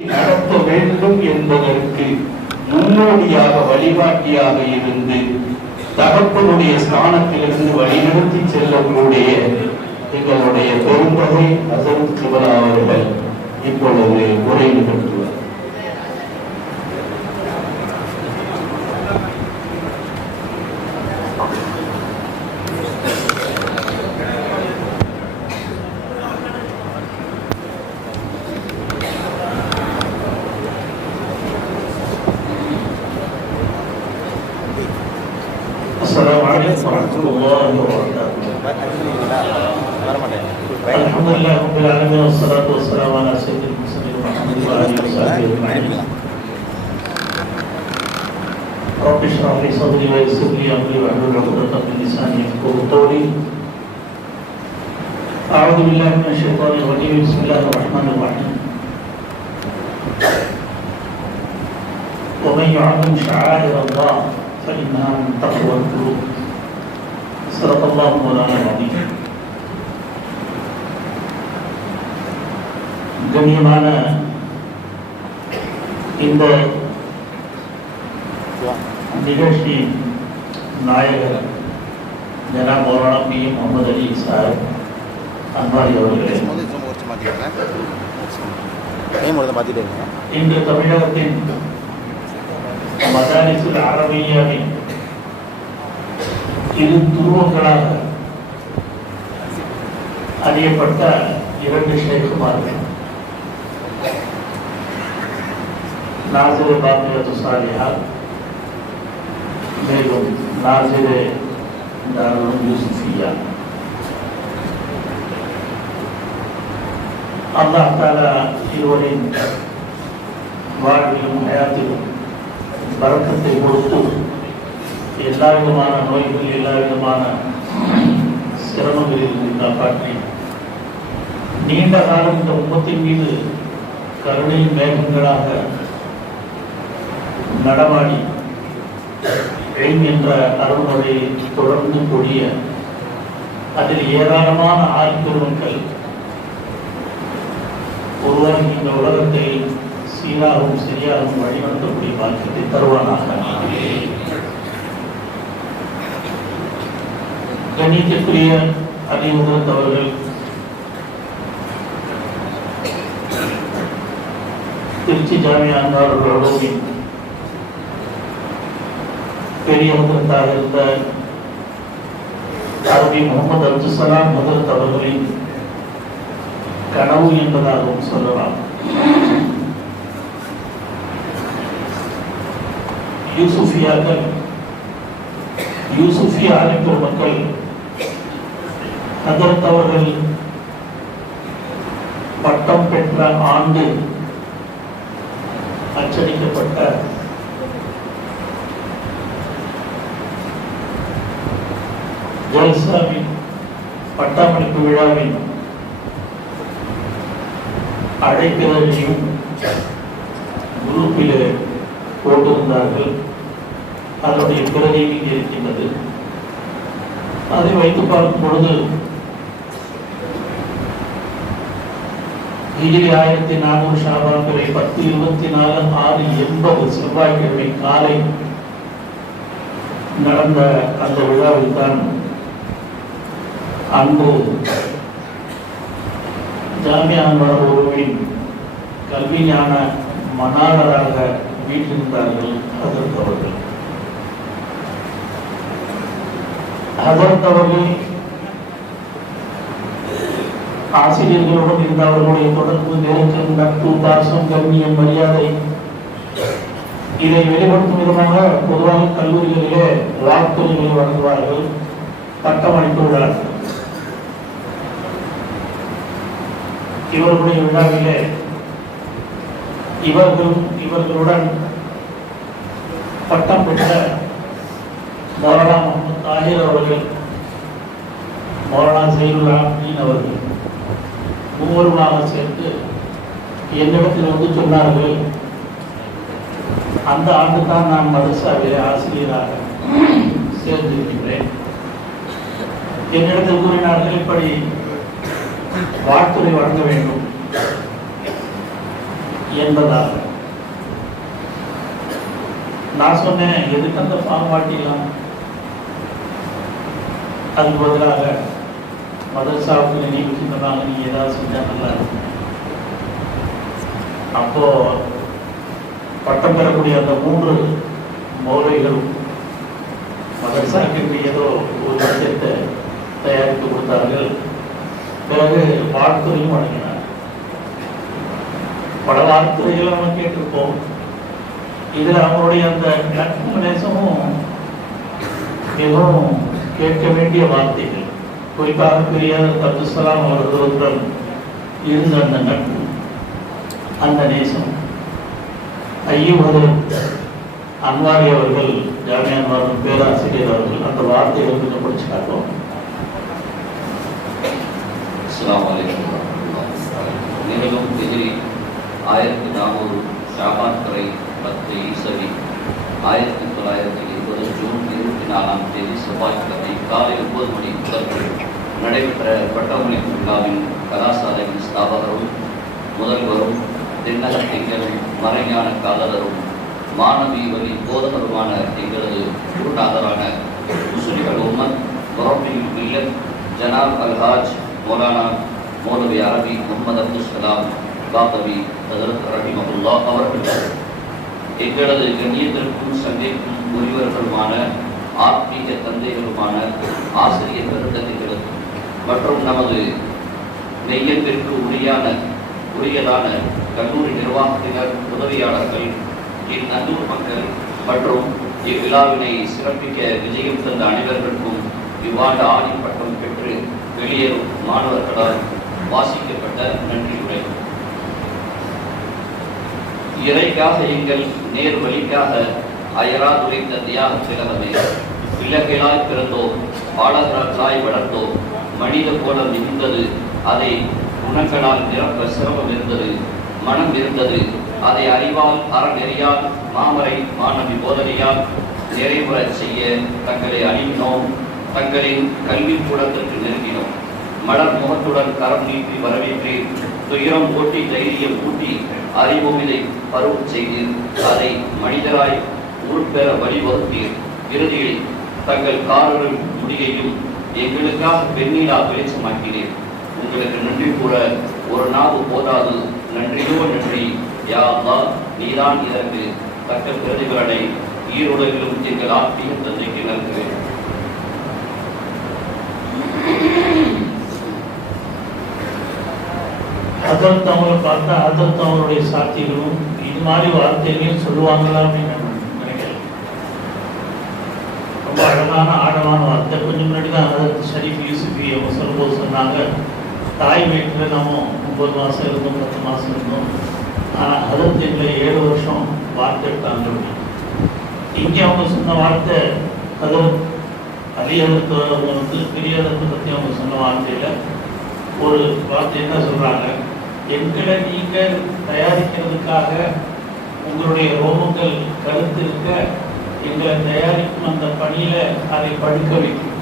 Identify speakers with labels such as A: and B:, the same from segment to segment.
A: நடத்த வேண்டும் என்பதற்கு முன்னோடியாக வழிகாட்டியாக இருந்து தகப்பனுடைய ஸ்தானத்திலிருந்து வழிநடத்தி செல்லக்கூடிய எங்களுடைய பெரும்பகை அசன் சிவரா அவர்கள் இப்பொழுது உரை நிகழ்த்துவார் رب اشرح لي صدري ويسر لي أمري واحلل عقدة من لساني يفقهوا قولي أعوذ بالله من الشيطان الرجيم بسم الله الرحمن الرحيم ومن يعظم شعائر الله فإنها من تقوى القلوب صدق الله مولانا العظيم கண்ணியமான இந்த நிகழ்ச்சி நாயகர் ஜனா மௌலானா பி முகமது அலி சார் அன்பாரி அவர்களே இன்று தமிழகத்தின் மதாரிசுல் அரபியாவின் இரு துருவங்களாக அறியப்பட்ட இரண்டு ஷேகுமார்கள் நாசிர் பாபியத்து சாலியா மேலும் நாசிர் தாருல் யூசுஃபியா அல்லாஹ் தாலா இருவரின் வாழ்விலும் ஹயாத்திலும் பறக்கத்தை கொடுத்து எல்லா விதமான நோய்கள் எல்லா விதமான சிரமங்களிலிருந்து காப்பாற்றி நீண்ட காலம் இந்த உம்மத்தின் மீது கருணை மேகங்களாக நடமாடி எய்ம் என்ற அருள்முறையை தொடர்ந்து கொடிய அதில் ஏராளமான ஆய்பெருமக்கள் உருவாகி இந்த உலகத்தை சீராகவும் சரியாகவும் வழிநடத்தக்கூடிய பாக்கியத்தை தருவானாக. கணிக்கக்கூடிய அதிமுகத் அவர்கள் திருச்சி ஜாமியா அன்பாளர்களோடு பெரிய முதலத்தாக இருந்த அரபி முகமது அப்துசலாம் முதல் அவர்களின் கனவு என்பதாகவும் சொல்லலாம். யூசுஃபியாக்கள் யூசுஃபியா ஆலயப்பெரு மக்கள் ஹதரத் பட்டம் பெற்ற ஆண்டு அச்சடிக்கப்பட்ட ஜல்சாவின் பட்டாமளிப்பு விழாவின் அழைக்கிறதையும் குரூப்பில் போட்டிருந்தார்கள். அதனுடைய பிரதி இருக்கின்றது. அதை வைத்து பார்க்கும் பொழுது டிகிரி ஆயிரத்தி நானூறு ஷாபான் துறை பத்து இருபத்தி நாலு ஆறு எண்பது செவ்வாய்க்கிழமை காலை நடந்த அந்த விழாவில் தான் அன்பு. ஜாமியா உறவின் கல்வி ஞான மணாளராக வீட்டிருந்தார்கள் ஹசரத் அவர்கள். ஹசரத் அவர்கள் ஆசிரியர்களுடன் இருந்த அவர்களுடைய தொடர்பு நெருக்கம் நட்பு பாசம் கண்ணியம் மரியாதை இதை வெளிப்படுத்தும் விதமாக பொதுவாக கல்லூரிகளிலே வாழ்த்துறைகள் வழங்குவார்கள் பட்டமளிப்பு விழாக்கள். இவர்களுடைய விழாவிலே இவர்களும் இவர்களுடன் பட்டம் பெற்ற மௌலானா முகமது தாஹிர் அவர்கள் மௌலானா ஜெயிலுல்லா மீன் அவர்கள் மூவருமாக சேர்த்து என்னிடத்தில் வந்து சொன்னார்கள் அந்த ஆண்டு தான் நான் மதரசாவிலே ஆசிரியராக சேர்ந்திருக்கிறேன். என்னிடத்தில் கூறினார்கள் இப்படி வாழ்த்துறை வழங்க வேண்டும் என்பதாக நான் சொன்னேன் எதுக்கு அந்த ஃபார்மாலிட்டிலாம் அதுக்கு பதிலாக மதரசாவுக்கு நினைவுக்கின்றனால நீ ஏதாவது செஞ்சா நல்லா இருக்கும். அப்போ பட்டம் பெறக்கூடிய அந்த மூன்று மௌலைகளும் மதரசாக்கு ஏதோ ஒரு விஷயத்தை தயாரித்து கொடுத்தார்கள். பிறகு வாழ்த்துறையும் வழங்கினார். பல வாழ்த்துறைகளை நம்ம கேட்டிருப்போம். இதுல அவருடைய அந்த நட்பு நேசமும் மிகவும் கேட்க வேண்டிய வார்த்தைகள். குறிப்பாக பெரியார் அப்துசலாம் அவர்களுடன் இருந்த அந்த நட்பு அந்த நேசம். ஐயோது அன்வாரி அவர்கள் ஜாமியான் பேராசிரியர் அவர்கள் அந்த வார்த்தைகள் கொஞ்சம் படிச்சு காட்டுவோம்
B: அஸ்ஸலாமு அலைக்கும் வரஹ்மத்துல்லாஹி நிகழும் எதிரி ஆயிரத்தி நானூறு ஷாபான் துறை பத்து ஈசவி. ஆயிரத்தி தொள்ளாயிரத்தி இருபது ஜூன் இருபத்தி நாலாம் தேதி செவ்வாய்க்கிழமை காலை ஒன்பது மணி முதல் நடைபெற்ற பட்டமளிப்பு விழாவின் கலாசாலையின் ஸ்தாபகரும் முதல்வரும் தென்னக எங்களும் மறைஞான காதலரும் மாணவி வழி போதகருமான எங்களது குருநாதரான முஸ்லிம்கள் உமன் முரப்பில் மில்லத் ஜனாப் அல்ஹாஜ் மௌலானா மௌலவி அரபி முகமது அப்துல் கலாம் பாபவி ஹசரத் ரஹிமகுல்லா அவர்கள். எங்களது கண்ணியத்திற்கும் சங்கைக்கும் உரியவர்களுமான ஆத்மீக தந்தைகளுமான ஆசிரியர் பெருந்தகைகளுக்கு மற்றும் நமது நெய்யத்திற்கு உரியான உரியதான கல்லூரி நிர்வாகத்தினர் உதவியாளர்கள் இந்நல்லூர் மக்கள் மற்றும் இவ்விழாவினை சிறப்பிக்க விஜயம் தந்த அனைவர்களுக்கும் இவ்வாண்டு ஆணி பட்டம் பெற்று வெளியேறும் மாணவர்களால் வாசிக்கப்பட்ட நன்றி உரை இறைக்காக எங்கள் நேர் வழிக்காக அயரா அயராதுரைத்த தியாக திலகமே விலங்கிலாய் பிறந்தோம் பாடகர்களாய் வளர்ந்தோம் மனித கோலம் மிகுந்தது அதை குணங்களால் நிரப்ப சிரமம் இருந்தது மனம் இருந்தது அதை அறிவால் அறநெறியால் மாமரை மாணவி போதனையால் நிறைவுறச் செய்ய தங்களை அணிவினோம் தங்களின் கல்வி கூடத்திற்கு நெருங்கினோம். மலர் முகத்துடன் கரம் நீட்டி வரவேற்றேன். துயரம் ஓட்டி தைரியம் ஊட்டி அறிவுமிதை பருவம் செய்து அதை மனிதராய் உருப்பெற வழிவகுத்தீர். இறுதியில் தங்கள் காரர்கள் முடியையும் எங்களுக்காக வெண்ணிலா வெளிச்சமாக்கினீர் உங்களுக்கு நன்றி கூற ஒரு நாவு போதாது. நன்றியோ நன்றி. யா அல்லாஹ் நீதான் இதற்கு தக்க பிரதிபலனை ஈருலகிலும் எங்கள் ஆத்மீக தந்தைக்கு நல்கிறேன்
A: அதற்கு அவங்களை பார்த்தா அதற்கு அவருடைய சாத்தியங்களும் இது மாதிரி வார்த்தைகளையும் சொல்லுவாங்களா அப்படின்னு நினைக்கிறேன். ரொம்ப அழகான ஆழமான வார்த்தை. கொஞ்சம் முன்னாடி தான் அதற்கு ஷரீஃப் யூசுஃபி அவங்க சொல்லும்போது சொன்னாங்க தாய் வீட்டில் நம்ம ஒன்பது மாதம் இருந்தோம் பத்து மாதம் இருந்தோம். ஆனால் அதற்கு எங்களை ஏழு வருஷம் வார்த்தை எடுத்தாங்க. இங்கே அவங்க சொன்ன வார்த்தை அது அலியதற்கு அவங்க வந்து பெரியதற்கு பற்றி அவங்க சொன்ன வார்த்தையில் ஒரு வார்த்தை என்ன சொல்றாங்க? எங்களை நீங்கள் தயாரிக்கிறதுக்காக உங்களுடைய ரோமங்கள் கருத்திருக்க எங்களை தயாரிக்கும் அந்த பணியில அதை படுக்க வைக்கும்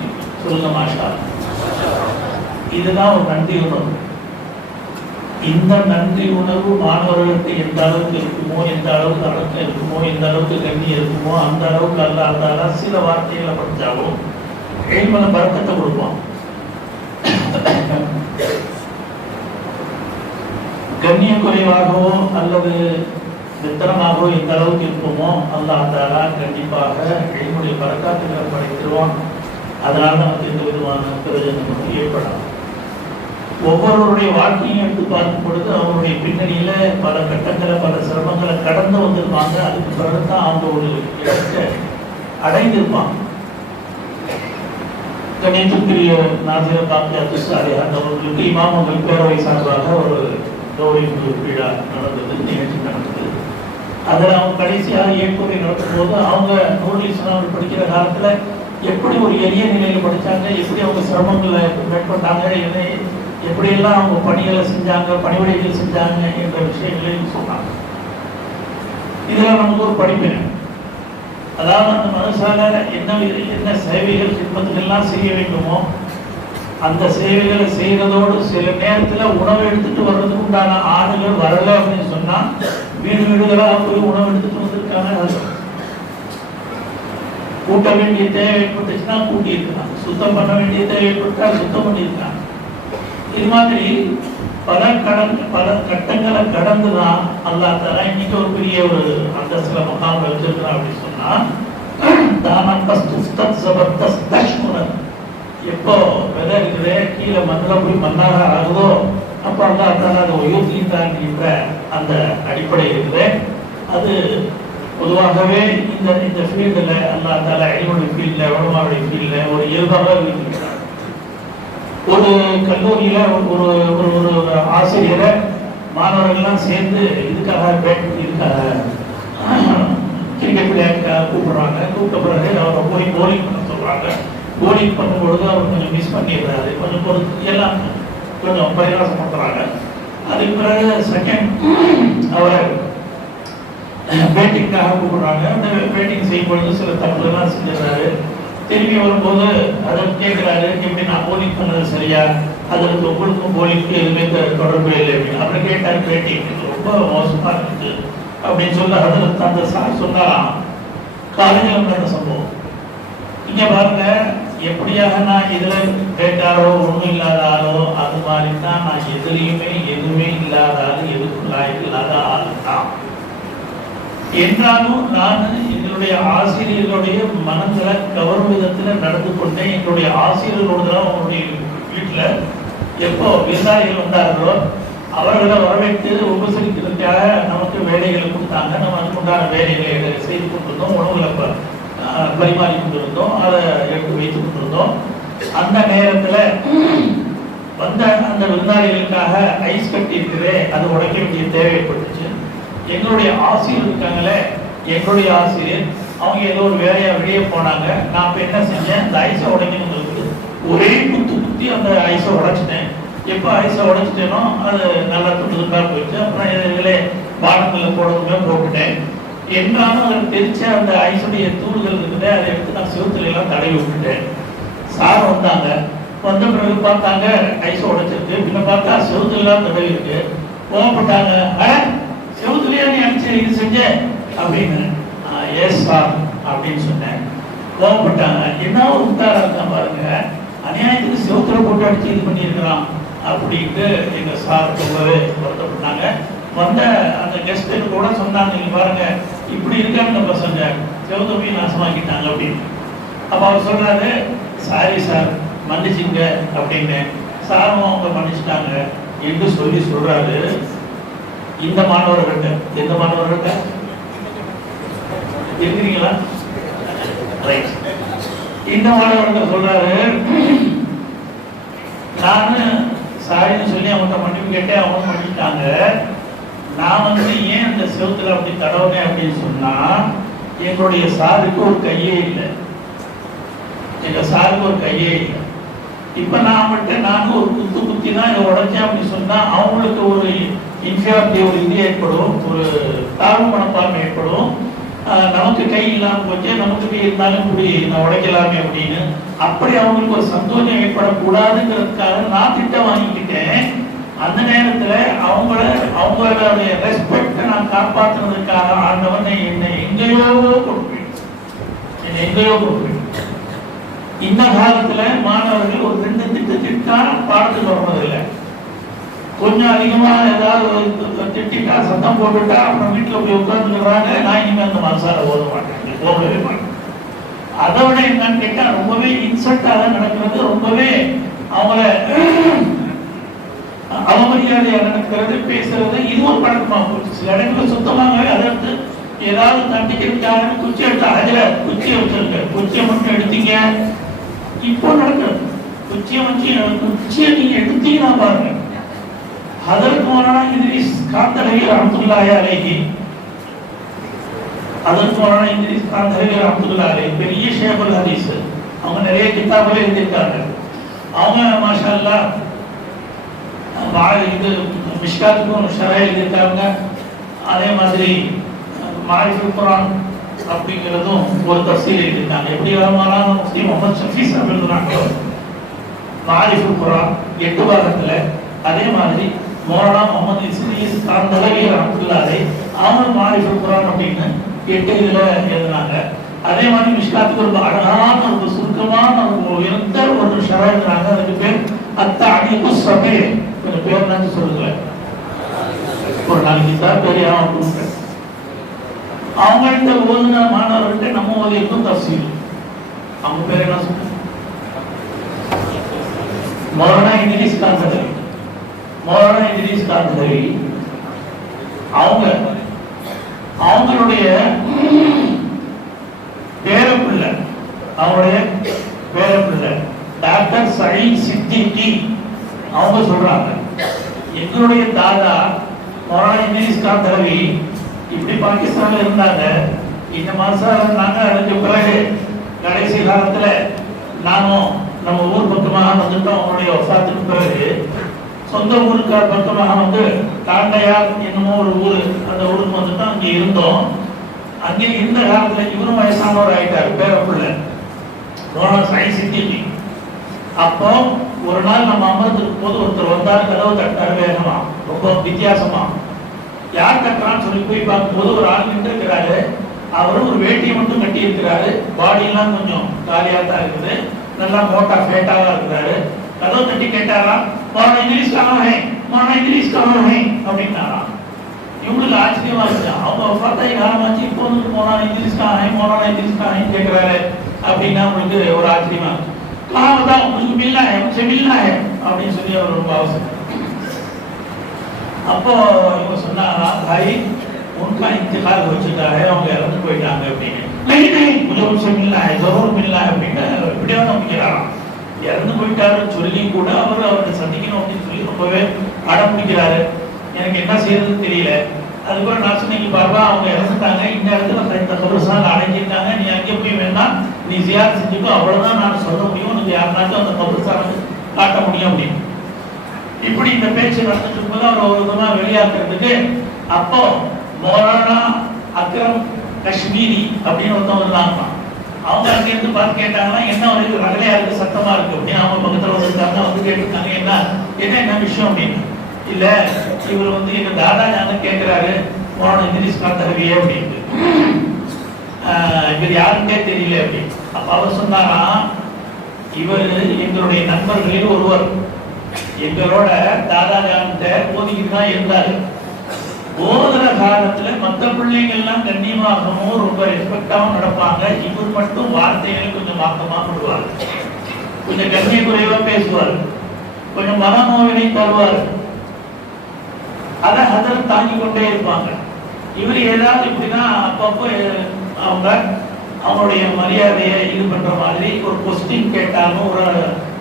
A: சொல்லுங்க மாஷா. இதுதான் ஒரு நன்றி உணர்வு. இந்த நன்றி உணர்வு மாணவர்களுக்கு எந்த அளவுக்கு இருக்குமோ எந்த அளவுக்கு அடக்கம் இருக்குமோ எந்த அளவுக்கு கண்ணி இருக்குமோ அந்த அளவுக்கு அல்ல அந்த சில வார்த்தைகளை படித்தாலும் ஏழ்மன பறக்கத்தை கொடுப்பான். கண்ணிய குறைவாகவோ அல்லது வித்தனமாகவோ எந்த அளவுக்கு இருப்போமோ அல்லா தாரா கண்டிப்பாக எங்களுடைய பறக்காத்துகளை படைத்திருவான் அதனால நமக்கு எந்த விதமான பிரயோஜனமும் ஏற்படாது ஒவ்வொருவருடைய வாழ்க்கையும் எடுத்து பார்க்கும் பொழுது அவருடைய பின்னணியில பல கட்டங்களை பல சிரமங்களை கடந்து வந்திருப்பாங்க. அதுக்கு பிறகுதான் அவங்க ஒரு இடத்தை அடைந்திருப்பாங்க. கணியத்துக்குரிய நாசிர பாக்கியாத்து சாரியார் அவர்களுக்கு இமாமங்கள் பேரவை சார்பாக ஒரு கௌரவிப்பு விழா நடந்தது நிகழ்ச்சி நடந்தது. அதில் அவங்க கடைசியாக ஏற்புரை நடத்தும் போது அவங்க நூறு அவர் படிக்கிற காலத்துல எப்படி ஒரு எளிய நிலையில் படிச்சாங்க எப்படி அவங்க சிரமங்களை மேற்கொண்டாங்க என்ன எப்படியெல்லாம் அவங்க பணிகளை செஞ்சாங்க பணிவிடைகள் செஞ்சாங்க என்ற விஷயங்களையும் சொன்னாங்க. இதெல்லாம் நமக்கு ஒரு படிப்பினை அதாவது அந்த மனசால என்ன என்ன சேவைகள் சிற்பத்துக்கெல்லாம் செய்ய வேண்டுமோ அந்த சேவைகளை செய்யறதோடு சில நேரத்துல உணவு எடுத்துட்டு வர்றதுக்கு உண்டான ஆடுகள் வரல அப்படின்னு சொன்னா வீடு வீடுகளா போய் உணவு எடுத்துட்டு வந்திருக்காங்க. கூட்ட வேண்டிய தேவை ஏற்பட்டுச்சுன்னா கூட்டி இருக்கலாம் சுத்தம் பண்ண வேண்டிய தேவை ஏற்பட்டா சுத்தம் பண்ணியிருக்காங்க இது மாதிரி பல கடந்து பல கட்டங்களை கடந்து தான் அல்லாஹ் தலா இன்னைக்கு ஒரு பெரிய ஒரு அந்தஸ்துல முகாம் வச்சிருக்கிறான் அப்படின்னு சொன்னா தானம் கஸ்துஸ்தத் ஜபர்தஸ் எப்போ விதை இருக்குது கீழே மண்ணில் போய் மண்ணாக ஆகுதோ அப்போ அந்த தலா அதை உயர்த்திட்டான்ற அந்த அடிப்படை இருக்குது. அது பொதுவாகவே இந்த இந்த ஃபீல்டில் அல்லா தால அழிவுடைய ஃபீல்டில் உடமாவுடைய ஃபீல்டில் ஒரு இயல்பாக இருக்கிறார் ஒரு கல்லூரியில் ஒரு ஒரு ஒரு ஆசிரியரை மாணவர்கள்லாம் சேர்ந்து இதுக்காக பேட் இதுக்காக கிரிக்கெட் விளையாட்டுக்காக கூப்பிடுறாங்க. கூப்பிட்ட பிறகு அவரை போய் போலிங் பண்ண சொல்கிறாங்க போலிங் பண்ணும் பொழுது அவர் கொஞ்சம் மிஸ் பண்ணிடுறாரு. கொஞ்சம் பொறுத்து எல்லாம் கொஞ்சம் பரிகாசம் பண்ணுறாங்க அதுக்கு பிறகு செகண்ட் அவரை பேட்டிங்காக கூப்பிடுறாங்க. அந்த பேட்டிங் செய்யும் பொழுது சில தப்புலாம் செஞ்சிடுறாரு. திரும்பி வரும்போது அதை கேட்குறாரு. எப்படி நான் போலிங் பண்ணது சரியா? அதற்கு உங்களுக்கும் போலிங்க்கு எதுவுமே தொடர்பு இல்லை அப்படின்னு அப்புறம் கேட்டார் பேட்டிங் ரொம்ப மோசமா இருக்குது அப்படின்னு சொல்ல அதில் அந்த சார் சொன்னாராம். காலேஜில் நடந்த சம்பவம். இங்க பாருங்க. எப்படியாக நான் இதுல கேட்டாரோ ஒண்ணும் இல்லாத ஆளோ அது மாதிரி தான் நான் எதுலையுமே எதுவுமே இல்லாத ஆளு எதுக்குள்ளா இல்லாத ஆளு தான் என்றாலும் நான் எங்களுடைய ஆசிரியர்களுடைய மனத்துல கவரும் விதத்துல நடந்து கொண்டேன். எங்களுடைய ஆசிரியர்களோடு தான் உங்களுடைய வீட்டுல எப்போ விவசாயிகள் வந்தார்களோ அவர்களை வரவேற்று உபசரிக்கிறதுக்காக நமக்கு வேலைகளை கொடுத்தாங்க. நம்ம அதுக்குண்டான வேலைகளை செய்து கொண்டிருந்தோம் உணவுகளை பரிமாறி கொண்டிருந்தோம் அதை எடுத்து வைத்து கொண்டிருந்தோம் அந்த நேரத்துல வந்த அந்த விருந்தாளிகளுக்காக ஐஸ் கட்டி இருக்குதே அது உடைக்க வேண்டிய தேவைப்பட்டுச்சு. எங்களுடைய ஆசிரியர் இருக்காங்களே எங்களுடைய ஆசிரியர் அவங்க ஏதோ ஒரு வேலையா வெளியே போனாங்க. நான் இப்ப என்ன செஞ்சேன்? அந்த ஐஸை உடைக்கணுங்கிறது ஒரே குத்து குத்தி அந்த ஐஸை உடைச்சிட்டேன். எப்போ ஐஸை உடைச்சிட்டேனோ அது நல்லா துண்டு துண்டா போயிடுச்சு. அப்புறம் இதிலே பானங்களில் போடுறதுமே போட்டுட்டேன். என்னாலும் அவர் பிரிச்ச அந்த ஐஸுடைய தூள்கள் இருக்குது அதை எடுத்து நான் சிவத்துல எல்லாம் தடவி விட்டுட்டேன். சார் வந்தாங்க. வந்த பிறகு பார்த்தாங்க ஐஸ் உடைச்சிருக்கு. பின்ன பார்த்தா செவுத்துல எல்லாம் தடவி இருக்கு. கோவப்பட்டாங்க. "அட, நீ அடிச்சு இது செஞ்ச? அப்படின்னு எஸ் சார் அப்படின்னு சொன்னேன். கோவப்பட்டாங்க. என்ன ஒரு முட்டாளா இருக்கா பாருங்க. அநியாயத்துக்கு செவுத்துல போட்டு அடிச்சு இது பண்ணியிருக்கிறான் அப்படின்ட்டு எங்க சார் ரொம்பவே வருத்தப்பட்டாங்க. வந்த அந்த கெஸ்ட் கூட சொன்னாங்க நீங்க பாருங்க இப்படி இருக்காங்க பசங்க செவுத்த நாசமாக்கிட்டாங்க அப்படின்னு. அப்ப அவர் சொல்றாரு சாரி சார் மன்னிச்சுங்க அப்படின்னு. சாரும் அவங்க மன்னிச்சிட்டாங்க என்று சொல்லி சொல்றாரு. இந்த மாணவர்கள்ட்ட எந்த மாணவர்கள்ட்ட இருக்கிறீங்களா ரைட் இந்த மாணவர்கள் சொல்றாரு நானு சாரின்னு சொல்லி அவங்கள்ட்ட மன்னிப்பு கேட்டேன் அவங்க மன்னிட்டாங்க நான் வந்து ஏன் அந்த சிவத்துல அப்படி தடவுனேன் அப்படின்னு சொன்னா எங்களுடைய சாருக்கு ஒரு கையே இல்லை. எங்க சாருக்கு ஒரு கையே இல்லை. இப்ப நான் மட்டும் நானும் ஒரு குத்து குத்தி தான் இதை உடைச்சேன் அப்படின்னு சொன்னா அவங்களுக்கு ஒரு இன்ஃபியாரிட்டி ஒரு இது ஏற்படும் ஒரு தாழ்வு மனப்பான்மை ஏற்படும். ஆஹ் நமக்கு கை இல்லாம போச்சு நமக்கு கை இருந்தாலும் இப்படி நான் உடைக்கலாமே அப்படின்னு. அப்படி அவங்களுக்கு ஒரு சந்தோஷம் ஏற்படக்கூடாதுங்கிறதுக்காக நான் திட்டம் வாங்கிக்கிட்டேன். அந்த நேரத்துல அவங்கள அவங்களுடைய ரெஸ்பெக்ட நான் காப்பாற்றுவதற்காக ஆண்டவன் என்னை எங்கேயோ கொடுப்பேன் என்னை எங்கேயோ கொடுப்பேன் இந்த காலத்துல மாணவர்கள் ஒரு ரெண்டு திட்டு திட்டா பாடத்துக்கு வர்றதில்லை கொஞ்சம் அதிகமா ஏதாவது திட்டிட்டா சத்தம் போட்டுட்டா அப்புறம் வீட்டுல போய் உட்கார்ந்துக்கிறாங்க. நான் இனிமே அந்த மனசார ஓத மாட்டேன். போகவே மாட்டேன். அதை விட என்னன்னு கேட்டா ரொம்பவே இன்சல்ட்டாக நடக்கிறது. ரொம்பவே அவங்கள அவமரியாதையா நடக்கிறது பேசுறது இது ஒரு பழக்கமா போச்சு சில இடங்களில் சுத்தமாகவே அதற்கு ஏதாவது தண்டிக்கிறதுக்காக குச்சி எடுத்து அதுல குச்சியை வச்சிருக்க குச்சியை மட்டும் எடுத்தீங்க. இப்போ நடக்கிறது. குச்சியை வச்சு குச்சியை நீங்க எடுத்தீங்கன்னா பாருங்க. அதற்கு மாறான இத்ரிஸ் காந்தலகி ரஹ்மத்துல்லாஹி அலைஹி. அதற்கு மாறான இத்ரிஸ் காந்தலகி ரஹ்மத்துல்லாஹி அலைஹி. பெரிய ஷேபுல் ஹதீஸ். அவங்க நிறைய கிதாபுல எழுதியிருக்காங்க. அவங்க மாஷா அல்லாஹ் இது மிஷ்காத்துக்கும் ஷரா எழுதியிருக்காங்க. அதே மாதிரி மாரிஃபுல் குரான் அப்படிங்கிறதும் ஒரு தஃசீல் எழுதியிருக்காங்க. எப்படி வருமானம் முஸ்லீம் முகமது ஷஃபி சாஹிப் எழுதுனாங்களோ மாரிஃபுல் குரான் எட்டு வாரத்தில் அதே மாதிரி மோரடா முகமது இஸ்ரீஸ் காந்தலவி ரஹமத்துல்லாஹி அவங்க மாரிஃபுல் குரான் அப்படின்னு எட்டு இதுல எழுதுனாங்க அதே மாதிரி மிஷ்காத்துக்கு ஒரு அழகான ஒரு சுருக்கமான ஒரு உயர்ந்த ஒரு ஷரா எழுதுனாங்க அதுக்கு பேர் அத்த அணிக்கு சபே கொஞ்சம் பேர் நினைச்சு சொல்லுவேன் ஒரு நாளைக்கு தான் பெரிய கொடுக்குறேன் அவங்கள்ட்ட ஓதுன மாணவர்கள்ட்ட நம்ம ஓதியிருக்கும் தப்சீல் அவங்க பேர் என்ன சொல்லுங்க மௌலானா இங்கிலீஷ் காந்தகவி மௌலானா இங்கிலீஷ் காந்தகவி அவங்க அவங்களுடைய பேரப்பிள்ளை அவங்களுடைய பேரப்பிள்ளை. டாக்டர் சயீத் சித்திகி அவங்க சொல்றாங்க எங்களுடைய தாதா மௌலானா இங்கிலீஷ் காந்தகவி இப்படி பாகிஸ்தான்ல இருந்தாங்க. இந்த மாசம் இருந்தாங்க அதுக்கு பிறகு கடைசி காலத்துல நாமும் நம்ம ஊர் பக்கமாக வந்துட்டோம். அவங்களுடைய வசாத்துக்கு பிறகு சொந்த ஊருக்கு பக்கமாக வந்து தாண்டையார் என்னமோ ஒரு ஊர் அந்த ஊருக்கு வந்துட்டோம் அங்கே இருந்தோம். அங்கே இருந்த காலத்துல இவரும் வயசானவர் ஆயிட்டார் பேரப்புள்ள. ரோனா சாய் சித்தி அப்போ ஒரு நாள் நம்ம அமர்ந்திருக்கும் போது ஒருத்தர் வந்தார் கதவு தட்டார் வேகமா ரொம்ப வித்தியாசமா. யார் தட்டுறான்னு சொல்லி போய் பார்க்கும்போது ஒரு ஆள் நின்று இருக்கிறாரு அவரும் ஒரு வேட்டியை மட்டும் கட்டி இருக்கிறாரு பாடியெல்லாம் கொஞ்சம் காலியா தான் இருக்குது. நல்லா மோட்டா தான் இருக்கிறாரு. கதவு தட்டி கேட்டாராம் மோனா இங்கிலீஷ் கனவு ஹே மோனா இங்கிலீஷ் கனவு அப்படின்னாராம். இவங்களுக்கு ஆச்சரியமா இருந்துச்சு அவங்க பார்த்தா காலமாச்சு இப்போ வந்து போனா இங்கிலீஷ் கா ஹே மோனா இங்கிலீஷ் கா கேட்கிறாரு அப்படின்னா உங்களுக்கு ஒரு ஆச்சரியமா இருக்கு. பாவதான் உங்களுக்கு மில்லா செமில்லா அப்படின்னு சொல்லி அவர் ரொம்ப அவசரம். அப்போ இவங்க சொன்னாரா தாய் உன்கா இந்திகால் வச்சுட்டாரு அவங்க இறந்து போயிட்டாங்க அப்படின்னு. உலகம் மில்லா ஜோர் மில்லா அப்படின்னு எப்படியோ நம்பிக்கிறாராம் இறந்து போயிட்டாருன்னு சொல்லி கூட அவர் அவரை சந்திக்கணும் அப்படின்னு சொல்லி ரொம்பவே அடம் பிடிக்கிறாரு. எனக்கு என்ன செய்யறதுன்னு தெரியல. அதுக்கப்புறம் நான் சொன்னீங்க பாபா அவங்க இறந்துட்டாங்க. இந்த இடத்துல இந்த கபர்ஸ்தான் அடைஞ்சிருக்காங்க நீ அங்கே போய் வேணாம் நீ ஜியார் செஞ்சுக்கோ. அவ்வளவுதான் நான் சொல்ல முடியும். உனக்கு யாருனாச்சும் அந்த கபர்ஸ்தானுக்கு காட்ட முடியும். அப்படின்னு. இப்படி இந்த பேச்சு நடந்துட்டு இருக்கும்போது அவர் ஒரு விதமா வெளியாக்குறதுக்கு அப்போ மௌலானா அக்ரம் காஷ்மீரி அப்படின்னு ஒருத்தவங்க அவங்க அங்க இருந்து பார்த்து கேட்டாங்கன்னா என்ன ஒரு ரகலையா இருக்கு? சத்தமா இருக்கு? அப்படின்னு அவங்க பக்கத்துல வந்திருக்காங்க வந்து கேட்டிருக்காங்க. என்ன என்ன என்ன விஷயம்? அப்படின்னு. இல்ல இவர் வந்து எங்க தாதா ஞானம் கேட்கிறாரு போன இங்கிலீஷ் காத்தகவியே அப்படின்ட்டு. ஆஹ் இவர் யாருக்கே தெரியல அப்படின்னு அப்ப அவர் சொன்னாரா இவர் எங்களுடைய நண்பர்களில் ஒருவர். எங்களோட தாதா ஞானத்தை ஓதிக்கிட்டு தான் இருந்தாரு. போதன காலத்துல மத்த பிள்ளைங்க எல்லாம் கண்ணியமாகவும் ரொம்ப ரெஸ்பெக்டாகவும் நடப்பாங்க. இவர் மட்டும் வார்த்தைகளை கொஞ்சம் மாற்றமா விடுவார் கொஞ்சம் கண்ணிய குறைவா பேசுவார். கொஞ்சம் மனநோவினை தருவார். அதை ஹதர் தாங்கி கொண்டே இருப்பாங்க. இவர் ஏதாவது இப்படின்னா அப்பப்போ அவங்க அவங்களுடைய மரியாதையை இது பண்ற மாதிரி ஒரு கொஸ்டின் கேட்டாலும் ஒரு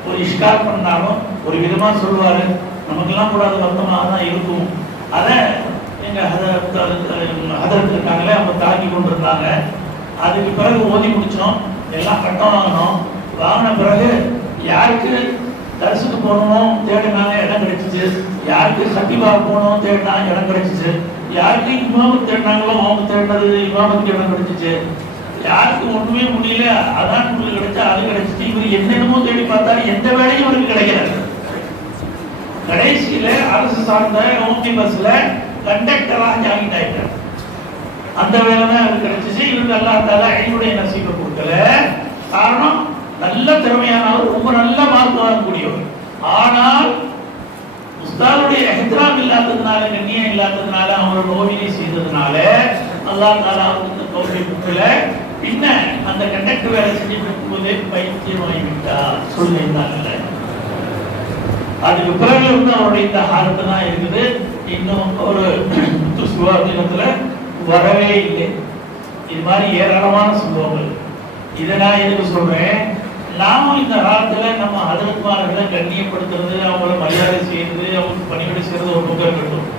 A: ஒரு இஷ்கார் பண்ணாலும் ஒரு விதமா சொல்லுவாரு. நமக்கெல்லாம் கூட அது வருத்தமாக தான் இருக்கும். அதை எங்க ஹதரத் இருக்காங்களே அவங்க தாங்கி கொண்டிருந்தாங்க. அதுக்கு பிறகு ஓதி முடிச்சோம். எல்லாம் கட்டம் வாங்கினோம். வாங்கின பிறகு யாருக்கு தரிசுக்கு போகணும் தேடினாங்க இடம் கிடைச்சிச்சு. யாருக்கு சத்திபா போகணும் தேடினா இடம் கிடைச்சிச்சு. யாருக்கு இமாமுக்கு தேடினாங்களோ அவங்க தேடினது இமாமுக்கு இடம் கிடைச்சிச்சு. யாருக்கு ஒண்ணுமே முடியல அதான் உங்களுக்கு கிடைச்சா அது கிடைச்சிச்சு. இவர் என்னென்னமோ தேடி பார்த்தாரு எந்த வேலையும் இவருக்கு கிடைக்கிறாரு கடைசியில அரசு சார்ந்த ஓம்னி பஸ்ல கண்டக்டரா ஜாயின் ஆயிட்டார். அந்த வேலை தான் இவருக்கு கிடைச்சிச்சு. இவருக்கு அல்லா தாலா என்னுடைய நசீப்பை கொடுக்கல. காரணம் நல்ல திறமையானவர் ரொம்ப நல்ல மார்க் வாங்கக்கூடியவர். ஆனால் உஸ்தாதுடைய எஹ்திராம் இல்லாததுனால கண்ணியம் இல்லாததுனால அவரை நோவினை செய்ததுனால அல்லா தாலா இந்த தோல்வி கொடுக்கல. பின்ன அந்த கண்டக்டர் வேலை செஞ்சுட்டு போதே பைத்தியமாகி விட்டார் சொல்லியிருந்தாங்கல்ல. அதுக்கு பிறகு வந்து அவருடைய இந்த ஹாரத்து தான் இருக்குது. இன்னும் ஒரு சுவா தினத்துல வரவே இல்லை. இது மாதிரி ஏராளமான சம்பவங்கள் இதை நான் எதுக்கு சொல்றேன்? நாமும் இந்த காலத்துல நம்ம ஹதரத்மார்களை கண்ணியப்படுத்துறது அவங்கள மரியாதை செய்யறது அவங்களுக்கு பணிபடி செய்யறது ஒரு பக்கம் இருக்கட்டும்.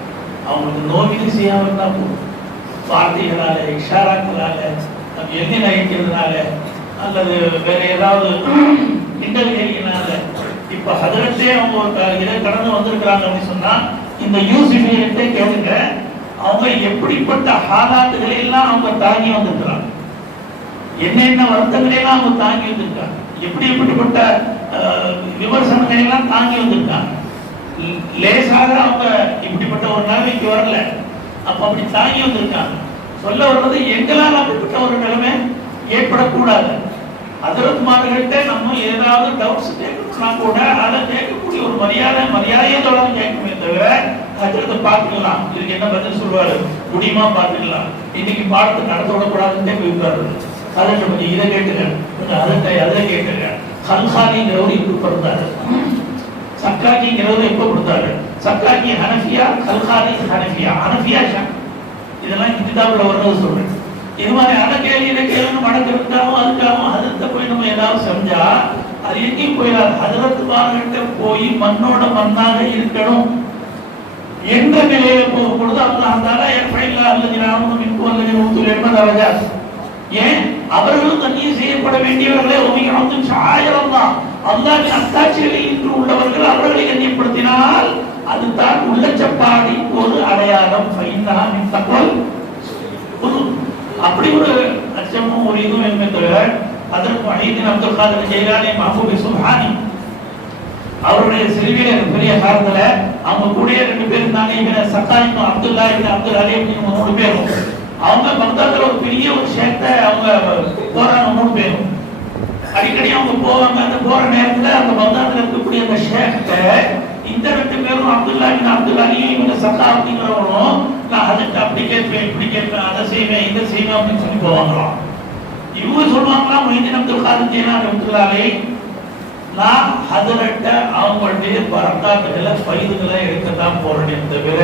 A: அவங்களுக்கு நோக்கினை செய்யாம இருந்தா போதும். வார்த்தைகளால இஷாராக்களால நம்ம எண்ணி நகைக்கிறதுனால அல்லது வேற ஏதாவது கிண்டல் இப்ப ஹதரத்தே அவங்க ஒரு க- இதை கடந்து வந்திருக்கிறாங்க அப்படின்னு சொன்னா இந்த யூசிபியத்தை கேளுங்க. அவங்க எப்படிப்பட்ட ஹாலாத்துகளை எல்லாம் அவங்க தாங்கி வந்திருக்கிறாங்க. என்னென்ன வருத்தங்களை எல்லாம் அவங்க தாங்கி வந்திருக்காங்க இப்படி இப்படிப்பட்ட விமர்சனங்களை எல்லாம் தாங்கி வந்திருக்காங்க. லேசாக அவங்க இப்படிப்பட்ட ஒரு நிலைமைக்கு வரல. அப்ப அப்படி தாங்கி வந்திருக்காங்க. சொல்ல வர்றது எங்களால் அப்படிப்பட்ட ஒரு நிலைமை ஏற்படக்கூடாது. அதரத்மார்கள்ட்ட நம்ம ஏதாவது டவுட்ஸ் கேட்கணும்னா கூட அதை கேட்கக்கூடிய ஒரு மரியாதை மரியாதையை தொடர்ந்து கேட்கணுமே தவிர ஹஜரத்தை பார்த்துக்கலாம். இதுக்கு என்ன பதில் சொல்லுவாரு முடியுமா பார்த்துக்கலாம். இன்னைக்கு பாடத்தை நடத்த விடக்கூடாதுன்னு போயிருக்காரு அதை கொஞ்சம் இதை கேட்டுங்க கொஞ்சம் அதை அதை கேட்டுங்க ஹல்ஹானிங்கிறவர் இப்படி பிறந்தாரு சக்காக்கிங்கிறவர் எப்போ கொடுத்தாரு? சக்காக்கி ஹனஃபியா ஹல்ஹானி ஹனஃபியா. ஹனஃபியா ஷா? இதெல்லாம் கிதாபில் வர்றது சொல்றேன். இது மாதிரி அதை கேள்வி இதை கேள்வி மடக்கிறதுக்காகவும் அதுக்காகவும் அதிர்த்த போய் நம்ம ஏதாவது செஞ்சா அது எங்கேயும் போயிடாது. அதிரத்துமார்கிட்ட போய் மண்ணோட மண்ணாக இருக்கணும். எந்த நிலையில போகும் பொழுது அல்லாஹ் தாலா எஃபைலா அல்லது நாமும் மின்பு அல்லது நூத்துல என்பதாக ஏன்? அவர்களும் கண்ணியம் செய்யப்பட வேண்டியவர்களே உமிகணும் சாயலம் தான் அல்லாவின் அத்தாட்சிகளில் இன்று உள்ளவர்கள் அவர்களை கண்ணியப்படுத்தினால் அதுதான் உள்ளச்சப்பாடி ஒரு அடையாளம். பைந்தான் தகவல். அப்படி ஒரு அச்சமும் ஒரு இதுவும் என்பதை தவிர அதற்கு ஐதீன் அப்துல் காதர் ஜெயலானி மஹபூபி சுஹானி அவருடைய செல்வியில பெரிய காலத்துல அவங்க கூடயே ரெண்டு பேர் இருந்தாங்க. இவங்க அப்துல்லா இவங்க அப்துல் அலி அப்படின்னு மூணு பேரும். அவங்க பக்தாத்துல ஒரு பெரிய ஒரு ஷேத்தை அவங்க போறாங்க மூணு பேரும். அடிக்கடி அவங்க போவாங்க. அந்த போற நேரத்துல அந்த பக்தாத்துல இருக்கக்கூடிய அந்த ஷேத்தை இந்த ரெண்டு பேரும் அப்துல்லா இவங்க இவங்க சத்தா அப்படிங்கிறவங்களும் நான் அதுக்கு அப்படி கேட்பேன் இப்படி கேட்பேன் அதை செய்வேன் இதை செய்வேன் அப்படின்னு சொல்லி போவாங்களாம். இவங்க சொல்லுவாங்களா மொய்தீன் அப்துல் காதர் ஜெயலான் அப்துல்லாலே நான் ஹதரட்ட அவங்களுடைய பரத்தாக்குகளை பயிர்களை எடுக்கத்தான் போறேன் தவிர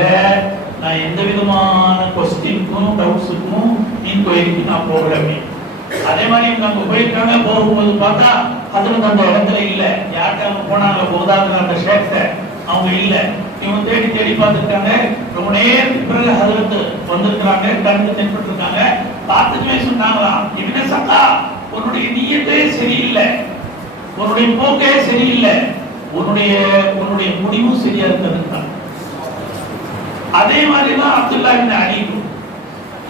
A: நான் எந்த விதமான கொஸ்டினுக்கும் டவுட்ஸுக்கும் இன்கொயரிக்கு நான் போகலமே அதே மாதிரி இவங்க போயிருக்காங்க போகும்போது பார்த்தா ஹதரத் அந்த இடத்துல இல்லை. யார்கிட்ட அவங்க போனாங்க போதாங்க அந்த ஷேக்ட அவங்க இல்லை. இவங்க தேடி தேடி பார்த்துருக்காங்க. ரொம்ப நேரத்துக்கு பிறகு ஹதரத்து வந்திருக்கிறாங்க கலந்து தென்பட்டு இருக்காங்க பார்த்துக்கவே சொன்னாங்களாம் இவனே சக்கா உன்னுடைய நீயத்தே சரியில்லை. உன்னுடைய போக்கே சரியில்லை. உன்னுடைய உன்னுடைய முடிவும் சரியா இருக்கிறது அதே மாதிரி தான் அப்துல்லா இந்த அலிபு.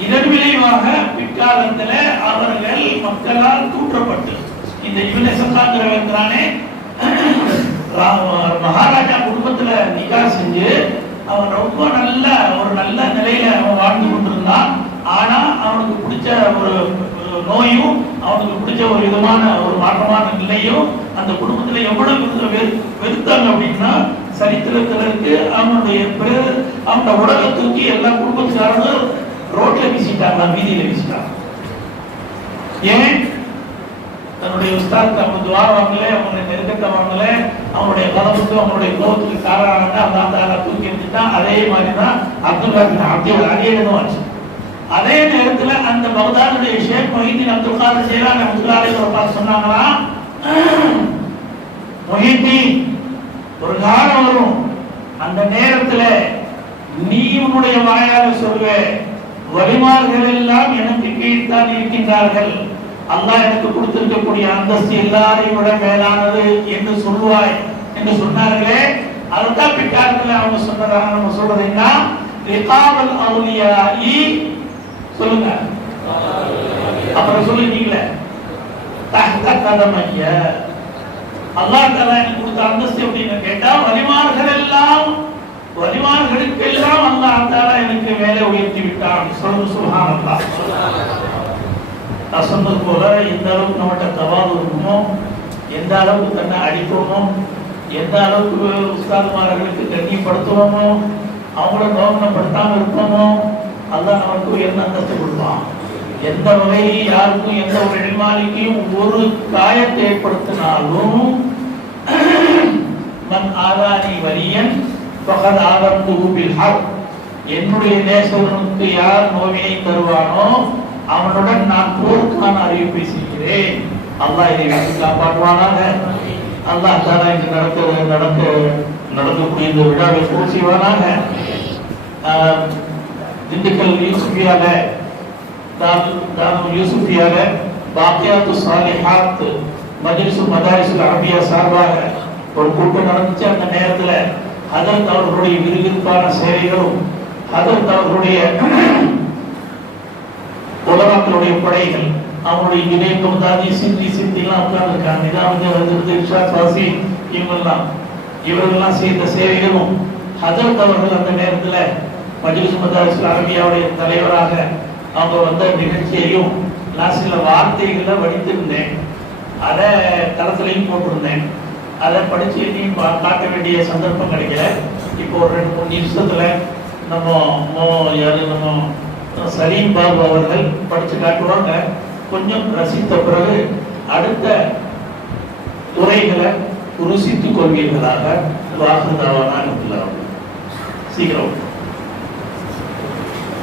A: இதன் விளைவாக பிற்காலத்துல அவர்கள் மக்களால் தூற்றப்பட்டு இந்த இவனை சங்காங்கிறவங்கிறானே மகாராஜா குடும்பத்துல நிக்கா செஞ்சு அவன் ரொம்ப நல்ல ஒரு நல்ல நிலையில அவன் வாழ்ந்து கொண்டிருந்தான். ஆனா அவனுக்கு பிடிச்ச ஒரு நோயும் அவனுக்கு பிடிச்ச ஒரு விதமான ஒரு மாற்றமான நிலையும் அந்த குடும்பத்துல எவ்வளவு வெறுத்தாங்க அப்படின்னா சரித்திரத்துல அவனுடைய பிறகு அவனோட உடலை தூக்கி எல்லா குடும்பத்துக்காரங்களும் ரோட்ல வீசிட்டாங்க வீதியில வீசிட்டாங்க. ஏன்? தன்னுடைய உஸ்தாத் அவங்க துவா வாங்கல அவங்களுடைய நெருக்கத்தை வாங்கல அவங்களுடைய கதவுக்கு அவங்களுடைய கோபத்துக்கு காரணம் அந்த தாரா தூக்கி எடுத்துட்டான். அதே மாதிரி தான் அப்துல் காதிர் அப்துல் அடியதும் ஆச்சு. அதே நேரத்துல அந்த பகதாதுடைய ஷேக் மொஹிதீன் அப்துல் காதர் ஜெயலான் அப்துல்லாலே ஒரு பார்த்து சொன்னாங்களா மொஹிதீன் ஒரு காலம் வரும். அந்த நேரத்துல நீ உன்னுடைய வாயால சொல்லுவ வலிமார்கள் எல்லாம் எனக்கு கீழ்த்தான் இருக்கின்றார்கள். அல்லாஹ் எனக்கு கொடுத்திருக்கக்கூடிய அந்தஸ்து எல்லாரையும் விட மேலானது என்று சொல்லுவாய் என்று சொன்னார்களே. அதுதான் பிட்டார்கள் அவங்க சொன்னதாக நம்ம சொல்றதுன்னா ரிகாவல் அவுலியாயி சொல்லுங்க. அப்புறம் சொல்லுவீங்களே தஹ்த கதமைய அல்லாஹ் தஆலா உனக்கு கொடுத்த அந்தஸ்து கேட்டா வலிமார்கள் எல்லாம் வலிமார்களுக்கு எல்லாம் அல்லாஹ் தஆலா எனக்கு மேலே உயர்த்தி விட்டான். சொல்லு சுப்ஹானல்லாஹ் நான் சொன்னது போல எந்த அளவுக்கு நம்மகிட்ட தவாது இருக்குமோ எந்த அளவுக்கு தன்னை அடிப்போமோ எந்த அளவுக்கு உஸ்தாதுமார்களுக்கு கண்ணியப்படுத்துவோமோ அவங்கள கவனப்படுத்தாமல் இருப்போமோ அல்லாஹ் நமக்கு உயர்ந்த அந்தஸ்து கொடுப்பான். எந்த வகையில் யாருக்கும் எந்த ஒரு இடைமாளிக்கும் ஒரு காயத்தை ஏற்படுத்தினாலும் மன் ஆதானி வலியன் பகத் ஆதர்ந்து பில் என்னுடைய நேசவனுக்கு யார் நோவினை தருவானோ அவனுடன் நான் போருக்கான அறிவிப்பை செய்கிறேன் அல்லாஹ் இதை வைத்து காப்பாற்றுவானாக? அல்லாஹ் தாலா இங்கு நடக்க நடக்க நடக்கக்கூடிய இந்த விழாவை பூசிவானாக ஆஹ், திண்டுக்கல் யூசுஃபியால தாரு- தாரு பாக்கியாத்து சாலிஹாத் மஜ்லிசு மதாரிசுல் அரபியா சார்பாக ஒரு கூட்டம் நடந்துச்சு அந்த நேரத்துல ஹதரத் அவர்களுடைய விறுவிறுப்பான சேவைகளும் அதன் அவர்களுடைய உலகத்தினுடைய படைகள் அவங்களுடைய விவேக் தாதி சிந்தி சிந்திலாம் உட்கார்ந்துருக்காங்க. இதான் வந்து இர்ஷாத் வாசி இவங்கெல்லாம் இவர்கள்லாம் செய்த சேவைகளும் ஹஜரத் அவர்கள் அந்த நேரத்துல மஜ்லிஸ் மதாரிஸ் இஸ்லாமியாவுடைய தலைவராக அவங்க வந்த நிகழ்ச்சியையும் நான் சில வார்த்தைகளை வடித்திருந்தேன். அதை தளத்திலையும் போட்டிருந்தேன். அதை படிச்சு இனியும் பா- காட்ட வேண்டிய சந்தர்ப்பம் கிடைக்கல. இப்போ ஒரு ரெண்டு மூணு நிமிஷத்துல நம்ம மோ- யாரு நம்ம சலீம் பாபு அவர்கள் படிச்சு காட்டுவாங்க. கொஞ்சம் ரசித்த பிறகு அடுத்த துறைகளை ருசித்துக் கொள்வீர்களாக. வாசுதாவான சீக்கிரம்.